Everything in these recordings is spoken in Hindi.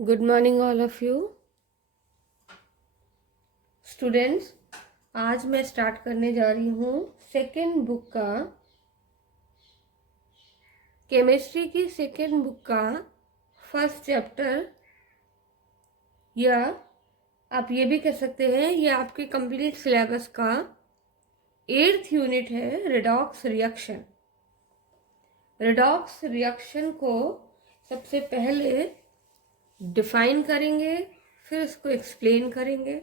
Good morning all of you students. आज मैं स्टार्ट करने जा रही हूँ सेकेंड बुक का, केमिस्ट्री की सेकेंड बुक का फर्स्ट चैप्टर, या आप ये भी कह सकते हैं ये आपके कंप्लीट सिलेबस का 8th यूनिट है, रेडॉक्स रिएक्शन। रेडॉक्स रिएक्शन को सबसे पहले डिफाइन करेंगे, फिर उसको एक्सप्लेन करेंगे।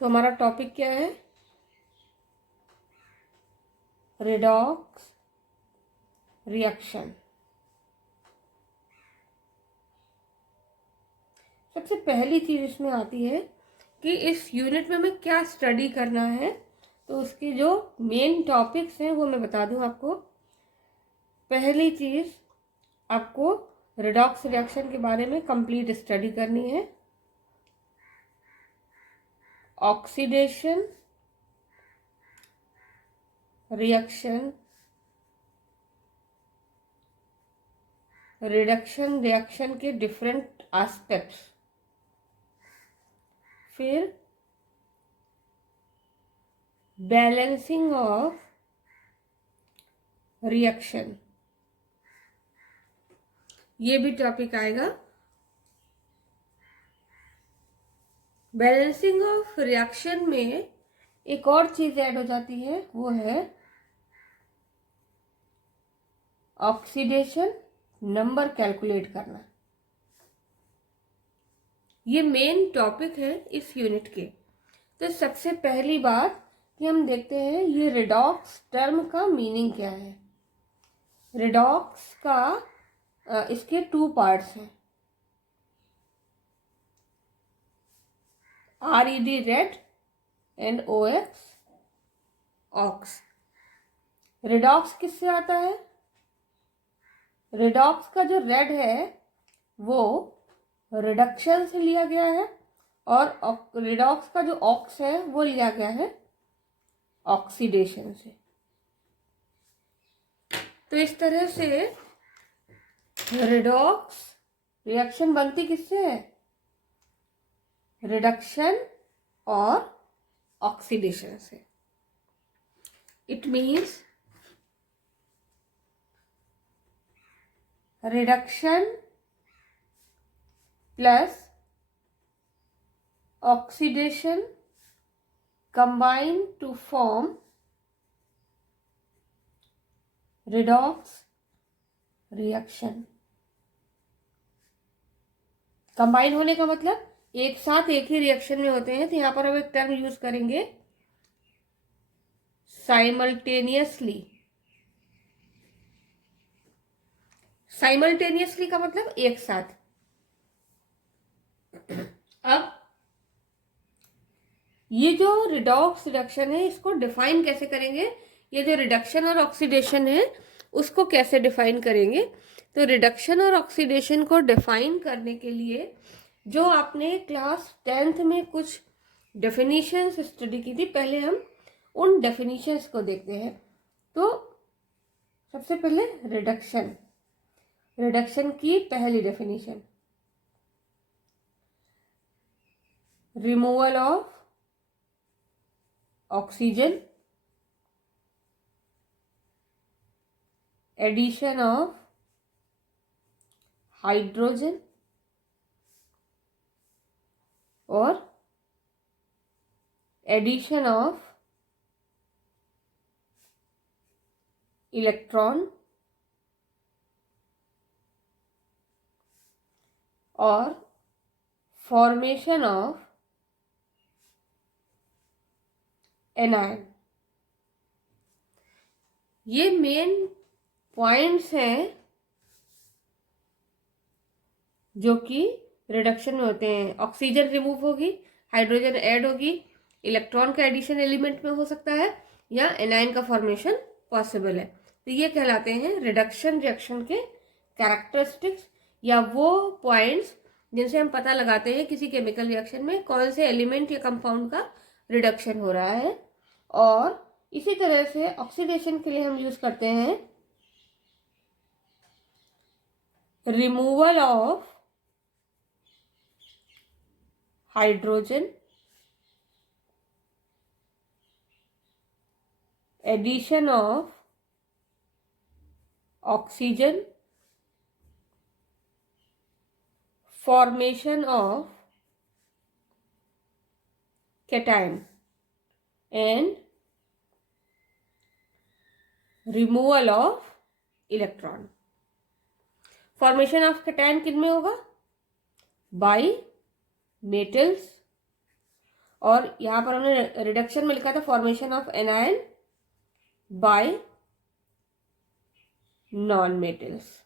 तो हमारा टॉपिक क्या है? Redox reaction. सबसे पहली चीज इसमें आती है कि इस यूनिट में हमें क्या स्टडी करना है। तो उसके जो मेन टॉपिक्स हैं वो मैं बता दूं आपको। पहली चीज, आपको रेडॉक्स रिएक्शन के बारे में कंप्लीट स्टडी करनी है। ऑक्सीडेशन रिएक्शन, रिडक्शन रिएक्शन के डिफरेंट एस्पेक्ट्स, फिर बैलेंसिंग ऑफ रिएक्शन, ये भी टॉपिक आएगा। बैलेंसिंग ऑफ रिएक्शन में एक और चीज ऐड हो जाती है, वो है ऑक्सीडेशन नंबर कैलकुलेट करना। ये मेन टॉपिक है इस यूनिट के। तो सबसे पहली बात कि हम देखते हैं ये रेडॉक्स टर्म का मीनिंग क्या है। रेडॉक्स का इसके 2 पार्ट्स हैं, RED red and OX ox. Redox किससे आता है? रेडॉक्स का जो रेड है वो रिडक्शन से लिया गया है, और रेडॉक्स का जो ऑक्स है वो लिया गया है ऑक्सीडेशन से। तो इस तरह से रेडॉक्स रिएक्शन बनती किससे है? रिडक्शन और ऑक्सीडेशन से। It means reduction plus oxidation combine to form redox reaction। Combine होने का मतलब एक साथ एक ही रिएक्शन में होते हैं। तो यहां पर हम एक टर्म यूज करेंगे, साइमल्टेनियसली। साइमल्टेनियसली का मतलब एक साथ। अब ये जो रिडॉक्स रिडक्शन है इसको डिफाइन कैसे करेंगे? ये जो रिडक्शन और ऑक्सीडेशन है उसको कैसे डिफाइन करेंगे? तो रिडक्शन और ऑक्सीडेशन को डिफाइन करने के लिए जो आपने क्लास 10th में कुछ डेफिनेशंस स्टडी की थी, पहले हम उन डेफिनेशंस को देखते हैं। तो सबसे पहले रिडक्शन, रिडक्शन की पहली definition, removal of oxygen, addition of hydrogen और एडिशन ऑफ इलेक्ट्रॉन और फॉर्मेशन ऑफ एनायन। ये मेन पॉइंट्स हैं जो कि रिडक्शन में होते हैं। ऑक्सीजन रिमूव होगी, हाइड्रोजन ऐड होगी, इलेक्ट्रॉन का एडिशन एलिमेंट में हो सकता है, या एनायन का फॉर्मेशन पॉसिबल है। तो ये कहलाते हैं रिडक्शन रिएक्शन के कैरेक्टरिस्टिक्स, या वो पॉइंट्स जिनसे हम पता लगाते हैं किसी केमिकल रिएक्शन में कौन से एलिमेंट या कंपाउंड का रिडक्शन हो रहा है। और इसी तरह से ऑक्सीडेशन के लिए हम यूज करते हैं removal of hydrogen, addition of oxygen, formation of cation and removal of electron. Formation of cation किन में होगा? बाई मेटल्स, और यहां पर हमने रिडक्शन में लिखा था formation of anion bye non metals.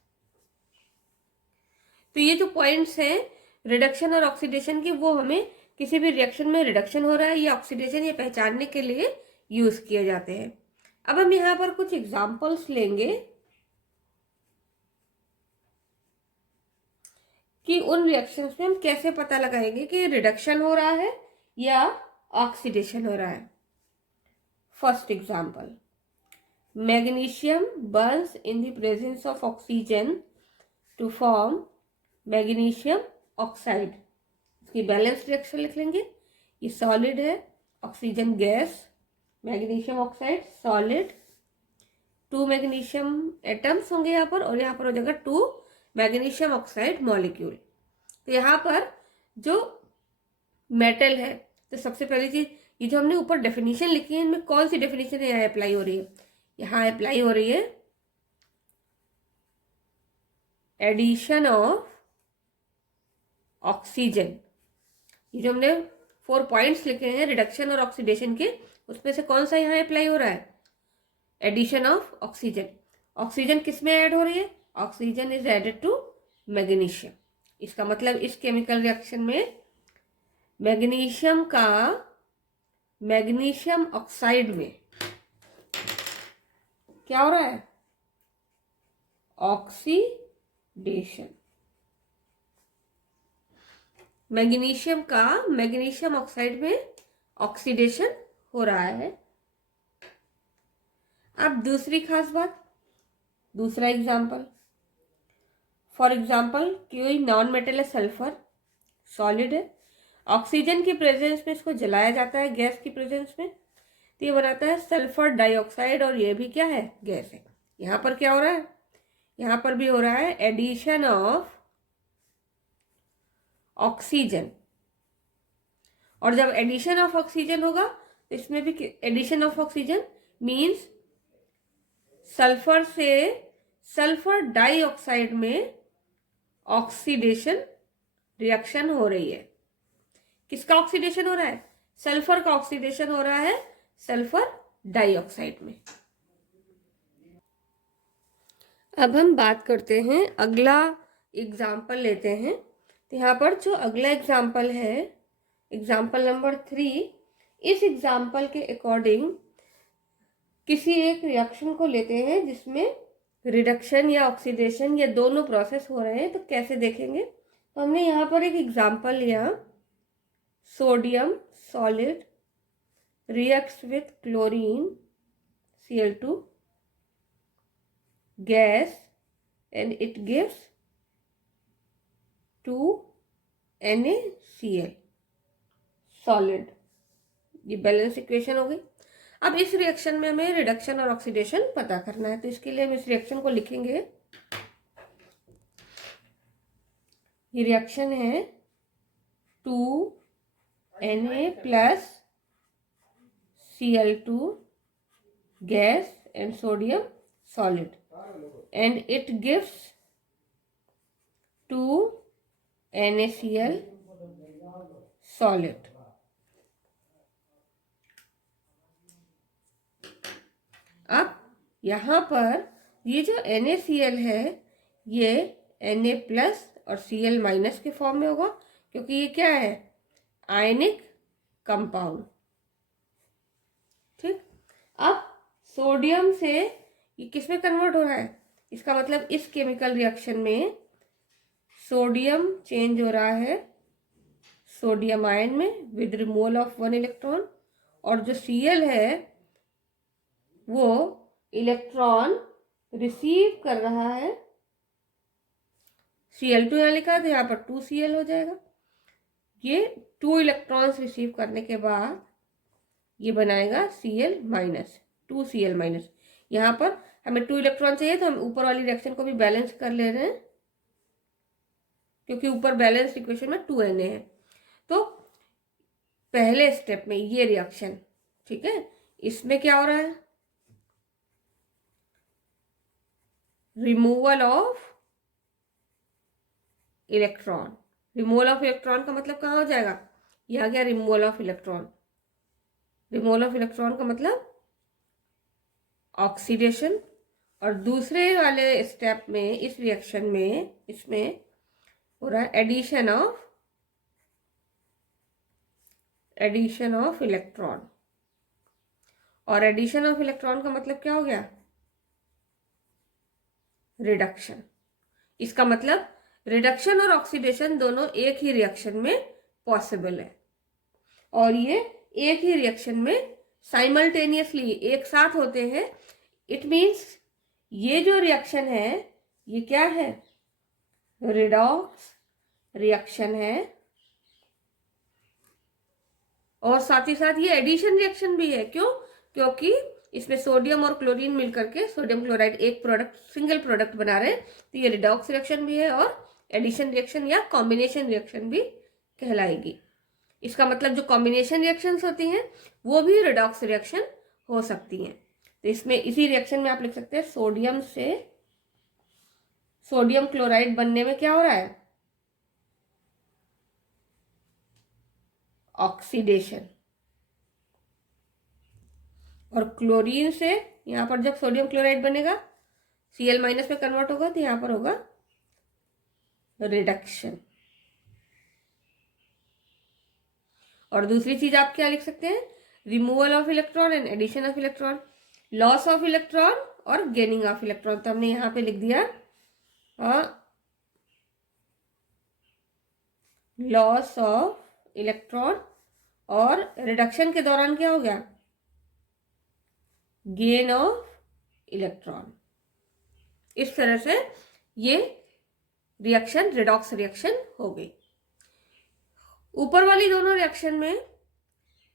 तो ये जो पॉइंट्स हैं रिडक्शन और ऑक्सीडेशन की, वो हमें किसी भी रिएक्शन में रिडक्शन हो रहा है या ऑक्सीडेशन ये पहचानने के लिए यूज किए जाते हैं। अब हम यहाँ पर कुछ एग्जांपल्स लेंगे कि उन रिएक्शंस में हम कैसे पता लगाएंगे कि रिडक्शन हो रहा है या ऑक्सीडेशन हो रहा है। First example, magnesium burns in the presence of oxygen to form magnesium oxide. इसकी बैलेंस रिएक्शन लिख लेंगे। ये सॉलिड है, oxygen gas, magnesium oxide solid, 2 magnesium atoms होंगे यहाँ पर, और यहाँ पर हो जाएगा 2 मैग्नीशियम ऑक्साइड मॉलिक्यूल। तो यहाँ पर जो मेटल है, तो सबसे पहली चीज, ये जो हमने ऊपर डेफिनेशन लिखी है, इनमें कौन सी डेफिनेशन यहाँ अप्लाई हो रही है? यहाँ अप्लाई हो रही है एडिशन ऑफ ऑक्सीजन। ये जो हमने 4 पॉइंट्स लिखे हैं रिडक्शन और ऑक्सीडेशन के, उसमें से कौन सा यहाँ अप्लाई हो रहा है? Addition of oxygen. ऑक्सीजन किस में ऐड हो रही है? Oxygen is added to magnesium. इसका मतलब इस केमिकल रिएक्शन में मैग्नीशियम का मैग्नीशियम ऑक्साइड में क्या हो रहा है? ऑक्सीडेशन। मैग्नीशियम का मैग्नीशियम ऑक्साइड में ऑक्सीडेशन हो रहा है। अब दूसरी खास बात, दूसरा एग्जाम्पल, फॉर एग्जाम्पल कोई नॉन मेटल है, सल्फर सॉलिड है, ऑक्सीजन की प्रेजेंस में इसको जलाया जाता है गैस की प्रेजेंस में, तो ये बनाता है सल्फर डाइऑक्साइड, और ये भी क्या है? गैस है। यहाँ पर क्या हो रहा है? यहाँ पर भी हो रहा है एडिशन ऑफ ऑक्सीजन। और जब एडिशन ऑफ ऑक्सीजन होगा तो इसमें भी addition of oxygen means sulphur से सल्फर डाइऑक्साइड में ऑक्सीडेशन रिएक्शन हो रही है। किसका ऑक्सीडेशन हो रहा है? सल्फर का ऑक्सीडेशन हो रहा है सल्फर डाइऑक्साइड में। अब हम बात करते हैं, अगला एग्जाम्पल लेते हैं। तो यहाँ पर जो अगला एग्जाम्पल है, एग्जाम्पल नंबर 3, इस एग्जाम्पल के अकॉर्डिंग किसी एक रिएक्शन को लेते हैं जिसमें रिडक्शन या ऑक्सीडेशन या दोनों प्रोसेस हो रहे हैं, तो कैसे देखेंगे? तो हमने यहाँ पर एक एग्जाम्पल लिया, sodium solid reacts with chlorine Cl2 gas and it gives 2 NaCl solid. ये बैलेंस इक्वेशन हो गई। अब इस रिएक्शन में हमें रिडक्शन और ऑक्सीडेशन पता करना है, तो इसके लिए हम इस रिएक्शन को लिखेंगे। ये रिएक्शन है 2Na plus Cl2 gas and sodium solid, and it gives 2 NaCl solid। अब यहाँ पर ये जो NaCl है ये Na प्लस और Cl माइनस के फॉर्म में होगा, क्योंकि ये क्या है? Ionic compound. ठीक। अब सोडियम से ये किस में कन्वर्ट हो रहा है? इसका मतलब इस केमिकल रिएक्शन में सोडियम चेंज हो रहा है सोडियम आयन में विद रिमूवल ऑफ 1 इलेक्ट्रॉन, और जो Cl है वो इलेक्ट्रॉन रिसीव कर रहा है Cl2 यहाँ लिखा है तो यहाँ पर 2Cl हो जाएगा। ये 2 इलेक्ट्रॉन्स रिसीव करने के बाद ये बनाएगा Cl माइनस, 2Cl माइनस। यहाँ पर हमें 2 इलेक्ट्रॉन चाहिए तो हम ऊपर वाली रिएक्शन को भी बैलेंस कर ले रहे हैं, क्योंकि ऊपर बैलेंस इक्वेशन में 2Na है। तो पहले स्टेप में ये रिएक्शन, ठीक है, इसमें क्या हो रहा है, removal of electron. Removal of electron का मतलब कहाँ हो जाएगा, ये आ गया removal of electron. Removal of electron का मतलब ऑक्सीडेशन। और दूसरे वाले स्टेप में इस रिएक्शन में इसमें हो रहा है एडिशन ऑफ इलेक्ट्रॉन। और एडिशन ऑफ इलेक्ट्रॉन का मतलब क्या हो गया, रिडक्शन। इसका मतलब रिडक्शन और ऑक्सीडेशन दोनों एक ही रिएक्शन में पॉसिबल है, और ये एक ही रिएक्शन में साइमल्टेनियसली एक साथ होते हैं। इट मीन्स ये जो रिएक्शन है ये क्या है, रिडॉक्स रिएक्शन है, और साथ ही साथ ये एडिशन रिएक्शन भी है। क्यों, क्योंकि इसमें सोडियम और क्लोरीन मिलकर के सोडियम क्लोराइड एक प्रोडक्ट, सिंगल प्रोडक्ट बना रहे हैं। तो ये रिडॉक्स रिएक्शन भी है और एडिशन रिएक्शन या कॉम्बिनेशन रिएक्शन भी कहलाएगी। इसका मतलब जो कॉम्बिनेशन रिएक्शंस होती हैं वो भी रिडॉक्स रिएक्शन हो सकती हैं। तो इसमें इसी रिएक्शन में आप लिख सकते हैं सोडियम से सोडियम क्लोराइड बनने में क्या हो रहा है, ऑक्सीडेशन। और क्लोरीन से यहाँ पर जब सोडियम क्लोराइड बनेगा Cl माइनस में कन्वर्ट होगा तो यहाँ पर होगा रिडक्शन। और दूसरी चीज आप क्या लिख सकते हैं, removal of electron and addition of electron, loss of electron और गेनिंग ऑफ इलेक्ट्रॉन। तो हमने यहाँ पे लिख दिया लॉस ऑफ इलेक्ट्रॉन, और रिडक्शन के दौरान क्या हो गया, गेन ऑफ इलेक्ट्रॉन। इस तरह से ये रिएक्शन रिडॉक्स रिएक्शन हो गई। ऊपर वाली दोनों रिएक्शन में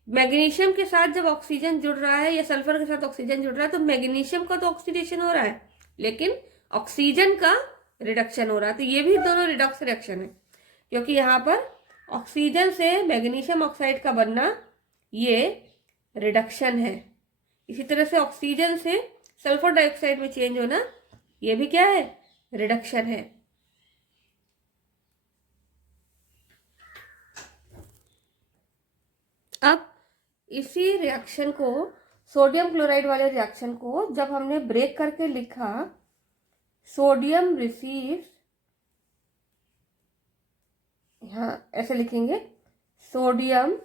मैग्नीशियम के साथ जब ऑक्सीजन जुड़ रहा है या सल्फर के साथ ऑक्सीजन जुड़ रहा है तो मैग्नीशियम का तो ऑक्सीडेशन हो रहा है, लेकिन ऑक्सीजन का रिडक्शन हो रहा है। तो ये भी दोनों रिडॉक्स रिएक्शन है, क्योंकि यहाँ पर ऑक्सीजन से मैग्नीशियम ऑक्साइड का बनना ये रिडक्शन है। इसी तरह से ऑक्सीजन से सल्फर डाइऑक्साइड में चेंज होना ये भी क्या है, रिडक्शन है। अब इसी रिएक्शन को, सोडियम क्लोराइड वाले रिएक्शन को जब हमने ब्रेक करके लिखा, सोडियम रिसीव्स, यहाँ ऐसे लिखेंगे, sodium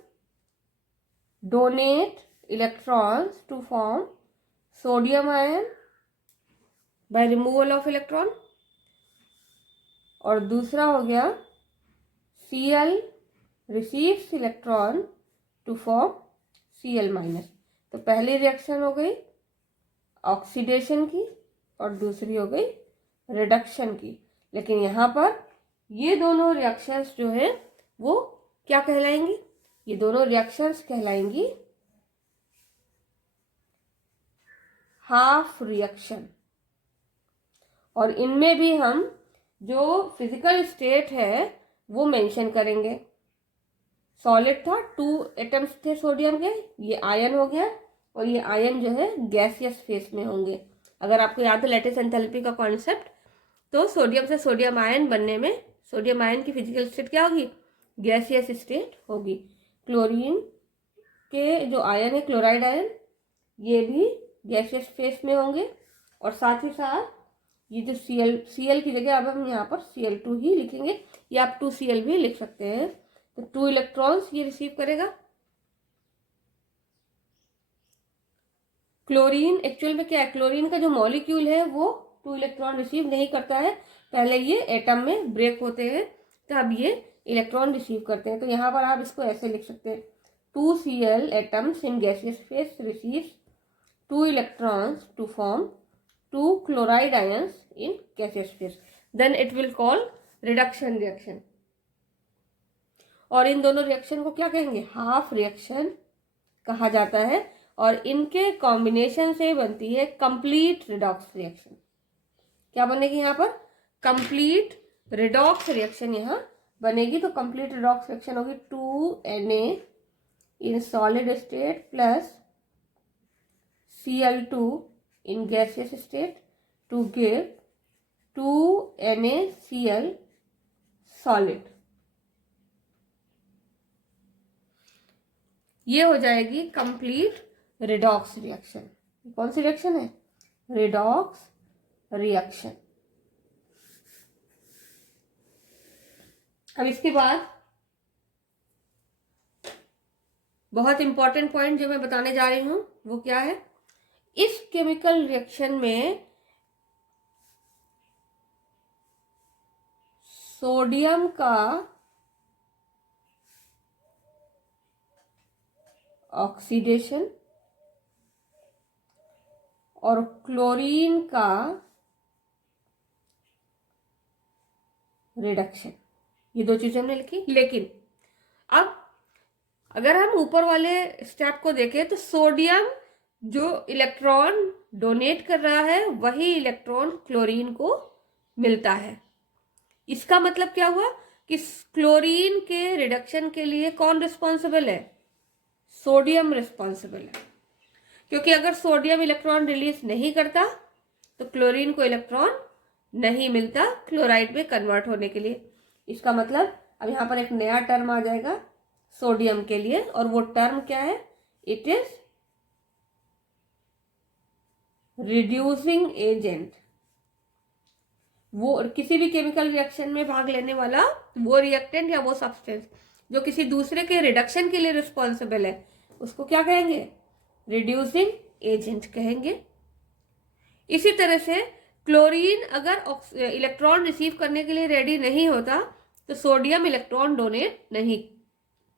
donate electrons to form sodium ion by removal of electron. और दूसरा हो गया Cl receives electron to form Cl minus. तो पहली रिएक्शन हो गई ऑक्सीडेशन की और दूसरी हो गई रिडक्शन की। लेकिन यहाँ पर ये दोनों रिएक्शंस जो है वो क्या कहलाएंगी, ये दोनों रिएक्शंस कहलाएंगी हाफ रिएक्शन। और इनमें भी हम जो फिजिकल स्टेट है वो मेंशन करेंगे। सॉलिड था, 2 एटम्स थे सोडियम के, ये आयन हो गया, और ये आयन जो है गैसियस फेस में होंगे। अगर आपको याद है लैटिस एंथैल्पी का कॉन्सेप्ट, तो सोडियम से सोडियम आयन बनने में सोडियम आयन की फिजिकल स्टेट क्या होगी, गैसियस स्टेट होगी। क्लोरीन के जो आयन है क्लोराइड आयन, ये भी गैसियस फेस में होंगे। और साथ ही साथ ये जो Cl की जगह अब हम यहाँ पर Cl2 ही लिखेंगे, या आप 2Cl भी लिख सकते हैं। तो 2 इलेक्ट्रॉन्स ये रिसीव करेगा। क्लोरीन एक्चुअल में क्या है, क्लोरीन का जो मॉलिक्यूल है वो 2 इलेक्ट्रॉन रिसीव नहीं करता है, पहले ये एटम में ब्रेक होते हैं तब ये इलेक्ट्रॉन रिसीव करते हैं। तो यहाँ पर आप इसको ऐसे लिख सकते हैं, 2Cl atoms in gaseous phase receives 2 electrons to form 2 chloride ions in gaseous phase, then it will call reduction reaction. और इन दोनों रिएक्शन को क्या कहेंगे? हाफ रिएक्शन कहा जाता है। और इनके कॉम्बिनेशन से बनती है कंप्लीट रिडॉक्स रिएक्शन। क्या बनेगी यहाँ पर? कंप्लीट रिडॉक्स रिएक्शन यहाँ बनेगी। तो कंप्लीट रिडॉक्स रिएक्शन होगी 2Na in solid state plus Cl2 in gaseous state to give 2NaCl solid. ये हो जाएगी कंप्लीट रिडॉक्स रिएक्शन। कौन सी रिएक्शन है? Redox reaction. अब इसके बाद बहुत इंपॉर्टेंट पॉइंट जो मैं बताने जा रही हूं वो क्या है? इस केमिकल रिएक्शन में सोडियम का ऑक्सीडेशन और क्लोरीन का रिडक्शन, ये दो चीजें हमने लिखी। लेकिन अब अगर हम ऊपर वाले स्टेप को देखें तो सोडियम जो इलेक्ट्रॉन डोनेट कर रहा है वही इलेक्ट्रॉन क्लोरीन को मिलता है। इसका मतलब क्या हुआ कि क्लोरीन के रिडक्शन के लिए कौन रिस्पॉन्सिबल है? सोडियम रिस्पॉन्सिबल है। क्योंकि अगर सोडियम इलेक्ट्रॉन रिलीज नहीं करता तो क्लोरीन को इलेक्ट्रॉन नहीं मिलता क्लोराइड में कन्वर्ट होने के लिए। इसका मतलब अब यहाँ पर एक नया टर्म आ जाएगा सोडियम के लिए, और वो टर्म क्या है? It is reducing agent. वो किसी भी केमिकल रिएक्शन में भाग लेने वाला वो रिएक्टेंट या वो सब्सटेंस जो किसी दूसरे के रिडक्शन के लिए रिस्पॉन्सिबल है उसको क्या कहेंगे? रिड्यूसिंग एजेंट कहेंगे। इसी तरह से क्लोरीन अगर इलेक्ट्रॉन रिसीव करने के लिए रेडी नहीं होता तो सोडियम इलेक्ट्रॉन डोनेट नहीं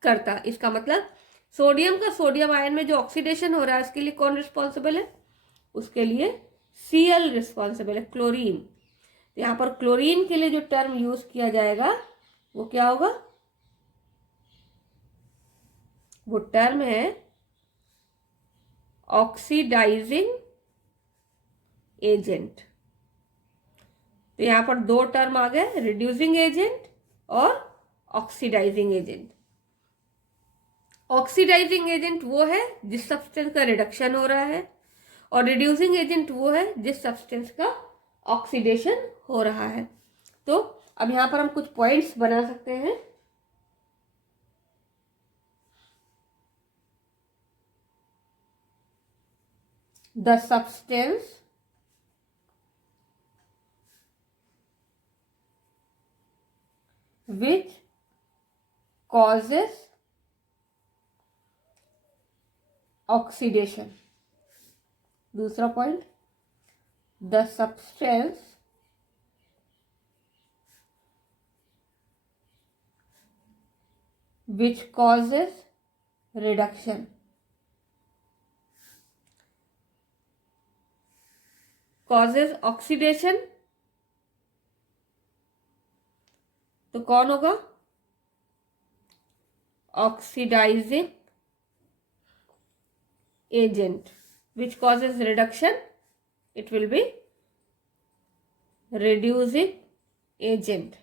करता। इसका मतलब सोडियम का सोडियम आयन में जो ऑक्सीडेशन हो रहा है उसके लिए कौन रिस्पॉन्सिबल है? उसके लिए Cl रिस्पॉन्सिबल है, क्लोरीन। तो यहाँ पर क्लोरीन के लिए जो टर्म यूज किया जाएगा वो क्या होगा? वो टर्म है ऑक्सीडाइजिंग एजेंट। तो यहां पर दो टर्म आ गए, रिड्यूसिंग एजेंट और ऑक्सीडाइजिंग एजेंट। ऑक्सीडाइजिंग एजेंट वो है जिस सब्सटेंस का रिडक्शन हो रहा है, और रिड्यूसिंग एजेंट वो है जिस सब्सटेंस का ऑक्सीडेशन हो रहा है। तो अब यहां पर हम कुछ पॉइंट्स बना सकते हैं। The substance which causes oxidation। दूसरा point, the substance which causes reduction। causes oxidation तो कौन होगा? Oxidising agent. Which causes reduction? It will be reducing agent.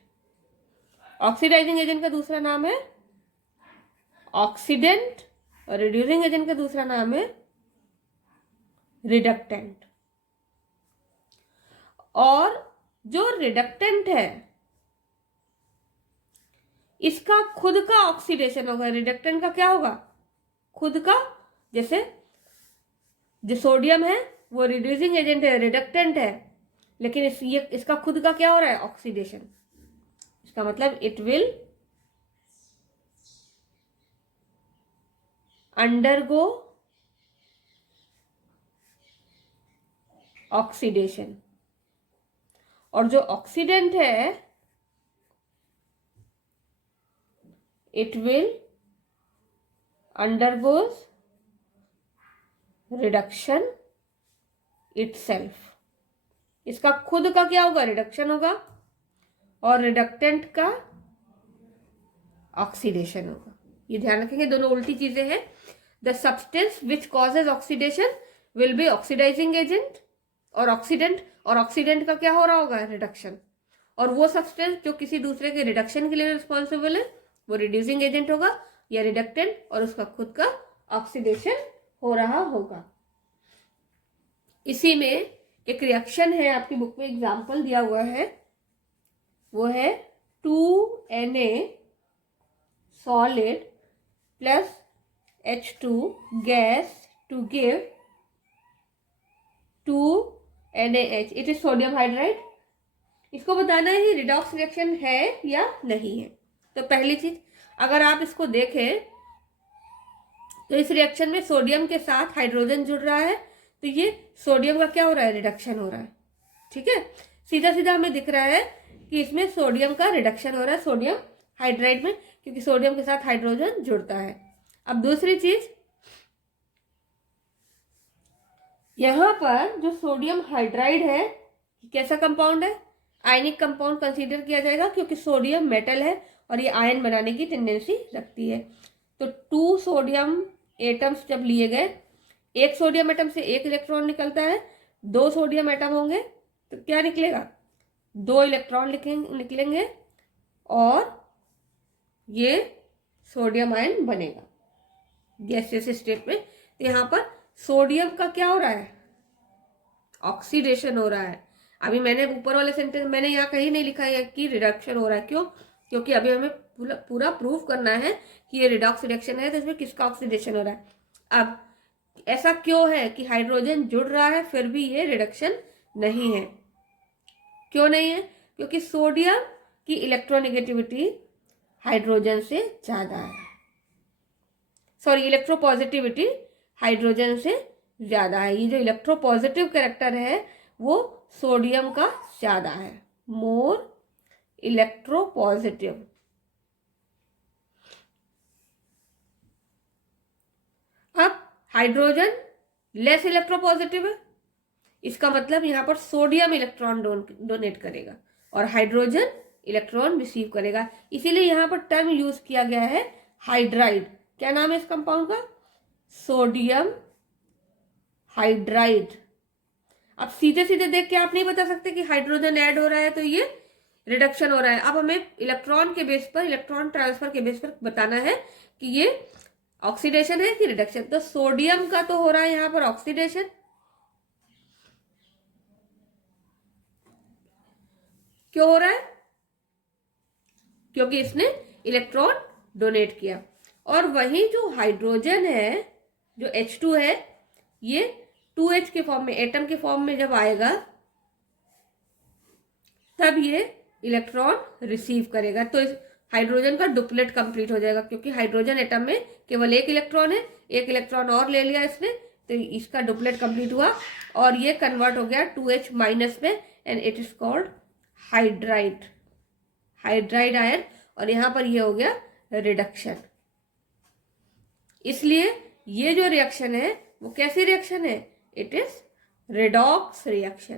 Oxidising agent का दूसरा नाम है ऑक्सीडेंट और रिड्यूसिंग एजेंट का दूसरा नाम है रिडक्टेंट। और जो रिडक्टेंट है इसका खुद का ऑक्सीडेशन होगा। रिडक्टेंट का क्या होगा? खुद का। जैसे जो सोडियम है वो रिड्यूसिंग एजेंट है, रिडक्टेंट है, लेकिन इसका खुद का क्या हो रहा है? ऑक्सीडेशन। इसका मतलब इट विल अंडरगो ऑक्सीडेशन। और जो ऑक्सीडेंट है it will undergoes reduction itself। इसका खुद का क्या होगा? रिडक्शन होगा। और रिडक्टेंट का ऑक्सीडेशन होगा। ये ध्यान रखेंगे, दोनों उल्टी चीजें हैं। The substance which causes oxidation will be oxidising agent और ऑक्सीडेंट, और ऑक्सीडेंट का क्या हो रहा होगा, रिडक्शन। और वो सब्सटेंस जो किसी दूसरे के रिडक्शन के लिए रिस्पॉन्सिबल है वो रिड्यूसिंग एजेंट होगा या रिडक्टेंट, और उसका खुद का ऑक्सीडेशन हो रहा होगा। इसी में एक रिएक्शन है, आपकी बुक में एग्जाम्पल दिया हुआ है, वो है 2Na solid plus H2 gas to give 2NaH. It is sodium hydride. इसको बताना है रिडॉक्स रिएक्शन है या नहीं है। तो पहली चीज, अगर आप इसको देखें तो इस रिएक्शन में सोडियम के साथ हाइड्रोजन जुड़ रहा है, तो ये सोडियम का क्या हो रहा है, रिडक्शन हो रहा है। ठीक है, सीधा सीधा हमें दिख रहा है कि इसमें सोडियम का रिडक्शन हो रहा है सोडियम हाइड्राइड में, क्योंकि सोडियम के साथ हाइड्रोजन जुड़ता है। अब दूसरी चीज, यहां पर जो सोडियम हाइड्राइड है कैसा कंपाउंड है, आयनिक कंपाउंड कंसीडर किया जाएगा, क्योंकि सोडियम मेटल है और ये आयन बनाने की टेंडेंसी रखती है। तो 2 सोडियम एटम्स जब लिए गए, एक सोडियम एटम से एक इलेक्ट्रॉन निकलता है, 2 सोडियम एटम होंगे तो क्या निकलेगा, 2 इलेक्ट्रॉन निकलेंगे और ये सोडियम आयन बनेगा गैसियस स्टेट में। तो यहाँ पर सोडियम का क्या हो रहा है, ऑक्सीडेशन हो रहा है। अभी मैंने ऊपर वाले सेंटेंस मैंने यहाँ कहीं नहीं लिखा है कि रिडक्शन हो रहा है, क्यों, क्योंकि अभी हमें पूरा प्रूफ करना है कि ये रिडॉक्स रिएक्शन है, तो इसमें किसका ऑक्सीडेशन हो रहा है। अब ऐसा क्यों है कि हाइड्रोजन जुड़ रहा है फिर भी ये रिडक्शन नहीं है, क्यों नहीं है, क्योंकि सोडियम की इलेक्ट्रोनेगेटिविटी हाइड्रोजन से ज्यादा है, सॉरी इलेक्ट्रोपॉजिटिविटी हाइड्रोजन से ज्यादा है। ये जो इलेक्ट्रोपॉजिटिव कैरेक्टर है वो सोडियम का ज्यादा है, मोर इलेक्ट्रोपॉजिटिव। अब हाइड्रोजन लेस इलेक्ट्रोपॉजिटिव है, इसका मतलब यहां पर सोडियम इलेक्ट्रॉन डोनेट करेगा और हाइड्रोजन इलेक्ट्रॉन रिसीव करेगा, इसीलिए यहां पर टर्म यूज किया गया है हाइड्राइड। क्या नाम है इस कंपाउंड का, सोडियम हाइड्राइड। अब सीधे सीधे देख के आप नहीं बता सकते कि हाइड्रोजन ऐड हो रहा है तो ये रिडक्शन हो रहा है। अब हमें इलेक्ट्रॉन के बेस पर, इलेक्ट्रॉन ट्रांसफर के बेस पर बताना है कि ये ऑक्सीडेशन है कि रिडक्शन। तो सोडियम का तो हो रहा है यहां पर ऑक्सीडेशन, क्यों हो रहा है, क्योंकि इसने इलेक्ट्रॉन डोनेट किया। और वही जो हाइड्रोजन है, जो H2 है, ये 2H के फॉर्म में, एटम के फॉर्म में जब आएगा तब ये इलेक्ट्रॉन रिसीव करेगा, तो इस हाइड्रोजन का डुप्लेट कंप्लीट हो जाएगा, क्योंकि हाइड्रोजन एटम में केवल एक इलेक्ट्रॉन है, एक इलेक्ट्रॉन और ले लिया इसने, तो इसका डुप्लेट कंप्लीट हुआ और ये कन्वर्ट हो गया 2H माइनस में, and it is called hydride, hydride ion. और यहां पर ये हो गया रिडक्शन। इसलिए ये जो रिएक्शन है वो कैसी रिएक्शन है, इट इज रिडॉक्स रिएक्शन।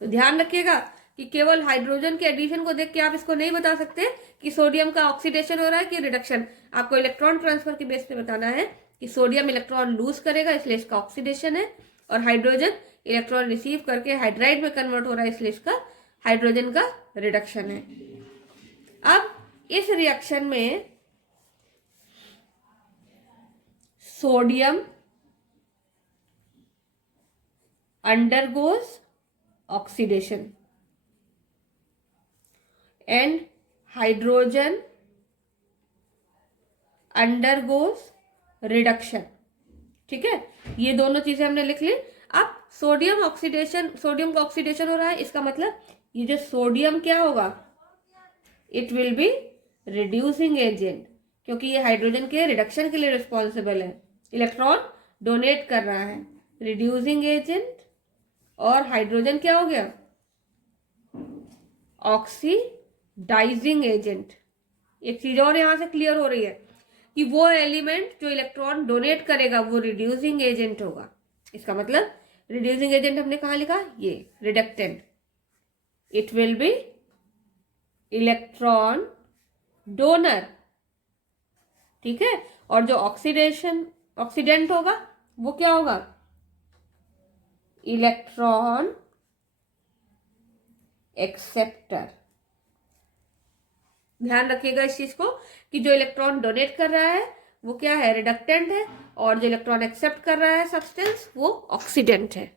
तो ध्यान रखिएगा कि केवल हाइड्रोजन के एडिशन को देख के आप इसको नहीं बता सकते कि सोडियम का ऑक्सीडेशन हो रहा है कि रिडक्शन। आपको इलेक्ट्रॉन ट्रांसफर के बेस पे बताना है कि सोडियम इलेक्ट्रॉन लूज करेगा इसलिए इसका ऑक्सीडेशन है, और हाइड्रोजन इलेक्ट्रॉन रिसीव करके हाइड्राइड में कन्वर्ट हो रहा है इसलिए इसका हाइड्रोजन का रिडक्शन है। अब इस रिएक्शन में sodium undergoes oxidation and hydrogen undergoes reduction। ठीक है, ये दोनों चीजें हमने लिख ली। अब सोडियम ऑक्सीडेशन, सोडियम का ऑक्सीडेशन हो रहा है, इसका मतलब ये जो सोडियम क्या होगा, it will be reducing agent, क्योंकि ये हाइड्रोजन के रिडक्शन के लिए रिस्पॉन्सिबल है, इलेक्ट्रॉन डोनेट कर रहा है, रिड्यूसिंग एजेंट। और हाइड्रोजन क्या हो गया, ऑक्सीडाइजिंग एजेंट। एक चीज और यहां से क्लियर हो रही है कि वो एलिमेंट जो इलेक्ट्रॉन डोनेट करेगा वो रिड्यूसिंग एजेंट होगा। इसका मतलब रिड्यूसिंग एजेंट हमने कहा लिखा, ये reductant. It will B electron donor, ठीक है। और जो ऑक्सीडेंट होगा वो क्या होगा, इलेक्ट्रॉन एक्सेप्टर। ध्यान रखिएगा इस चीज को कि जो इलेक्ट्रॉन डोनेट कर रहा है वो क्या है, रिडक्टेंट है, और जो इलेक्ट्रॉन एक्सेप्ट कर रहा है सब्सटेंस वो ऑक्सीडेंट है।